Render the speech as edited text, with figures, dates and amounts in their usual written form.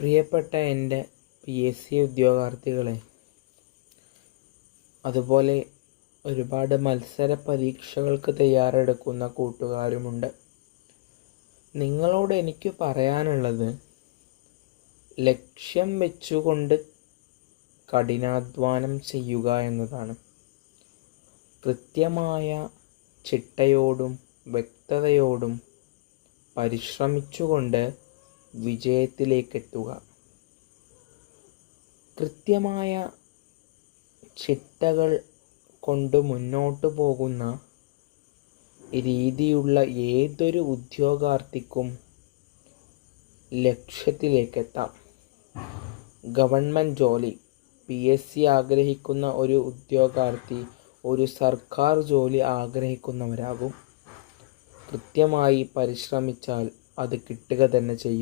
പ്രിയപ്പെട്ട എൻ്റെ PSC ഉദ്യോഗാർത്ഥികളെ, അതുപോലെ ഒരുപാട് മത്സര പരീക്ഷകൾക്ക് തയ്യാറെടുക്കുന്ന കൂട്ടുകാരുമുണ്ട്. നിങ്ങളോട് എനിക്ക് പറയാനുള്ളത്, ലക്ഷ്യം വെച്ചുകൊണ്ട് കഠിനാധ്വാനം ചെയ്യുക എന്നതാണ്. കൃത്യമായ ചിട്ടയോടും വ്യക്തതയോടും പരിശ്രമിച്ചുകൊണ്ട് വിജയത്തിലേക്കെത്തുക. കൃത്യമായ ചിട്ടകൾ കൊണ്ട് മുന്നോട്ട് പോകുന്ന രീതിയുള്ള ഏതൊരു ഉദ്യോഗാർത്ഥിക്കും ലക്ഷ്യത്തിലേക്കെത്താം. ഗവൺമെൻറ് ജോലി PSC ആഗ്രഹിക്കുന്ന ഒരു ഉദ്യോഗാർത്ഥി ഒരു സർക്കാർ ജോലി ആഗ്രഹിക്കുന്നവരാകും. കൃത്യമായി പരിശ്രമിച്ചാൽ അത് കിട്ടുക തന്നെ ചെയ്യും.